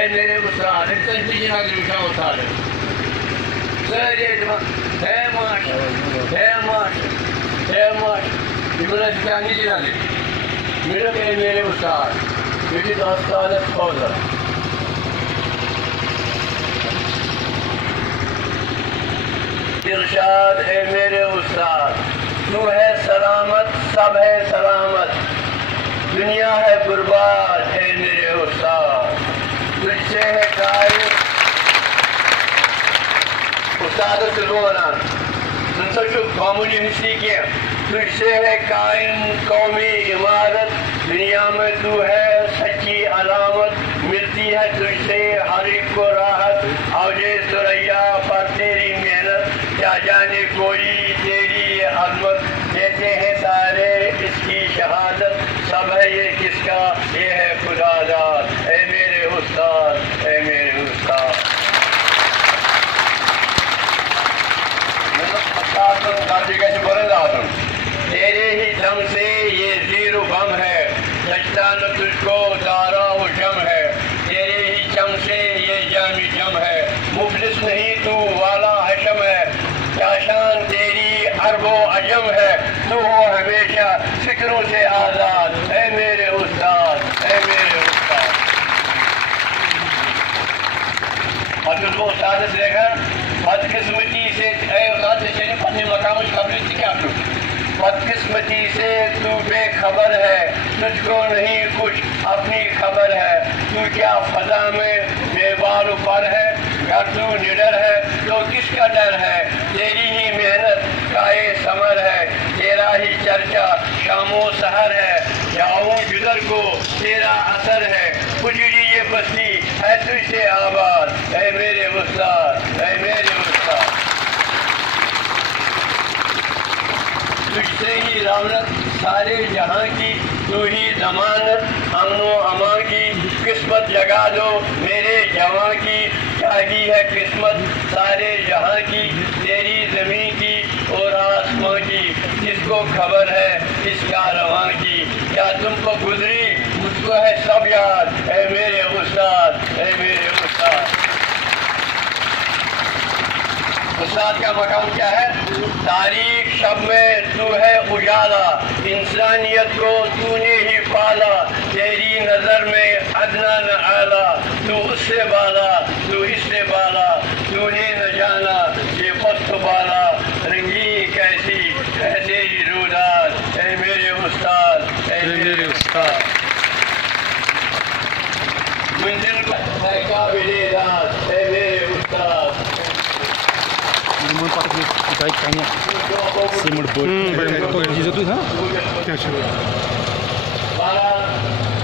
اے میرے استاد تنجی جناب وشاو استاد ساری ہے ماش یمن تنجی جناب میرے میرے استاد میری داستان فوزا ارشاد اے میرے استاد تو ہے سلامت سب ہے سلامت دنیا ہے برباد اے میرے استاد تجھ سے ہے قائم استاد سلوانا تنسا شو قومی حصی کیا تجھ سے ہے قائم قومی عمارت دنیا میں تو ہے سچی علامت ملتی ہے تجھ سے ہر ایک کو راحت اوجے سریا پر تیری محنت کیا جانے کوئی تیری عظمت جیسے ہیں سارے اس کی شہادت سب ہے یہ کس کا یہ ہے خدا داد اے میرے استاد اے میرے استاد تیرے ہی دم سے یہ زیر و غم ہے سجدہ نہ تجھ کو دارا و جم ہے تیرے ہی چم سے یہ جام جم ہے مفلس نہیں تو والا حشم ہے کیا شان تیری عرب و عجم ہے تو ہو ہمیشہ فکروں سے آزاد اے میرے استاد اے میرے استاد حضرت کو استاد سے دیکھا بدقسمتی سے اے استاد سے اپنے مقام قبل سے کیا کروں بدقسمتی سے تو بے خبر ہے تجھ کو نہیں کچھ اپنی خبر ہے تو کیا فضا میں بے بال و پر ہے اگر تو نڈر ہے تو کس کا ڈر ہے تیری ہی محنت کا یہ ثمر ہے تیرا ہی چرچا شام و سحر ہے جاؤں جدھر کو تیرا اثر ہے اجڑی یہ بستی ہے تجھ سے آباد اے میرے استاد اے میرے استاد تجھ سے ہی رونق سارے جہاں کی تو ہی ضمانت امن و امان کی قسمت جگا دو میرے جواں کی کیا ہی ہے قسمت سارے جہاں کی تیری زمین کی اور آسمان کی جس کو خبر ہے اس کا رواں کی کیا تم کو گزری مجھ کو ہے سب یاد اے میرے استاد اے میرے استاد استاد کا مقام کیا ہے تاریخ شب میں تو ہے اجالا انسانیت کو تو نے ہی پالا تیری نظر میں ادنا نہ اعلیٰ تو اس سے بالا تو اس سے بالا تو نے نہ جانا یہ پست بالا رنگی کیسی ایسے ہی روداد اے میرے استاد اے میرے استاد منزل ہے قابل داد اے میرے استاد Simul bol. Itu kan?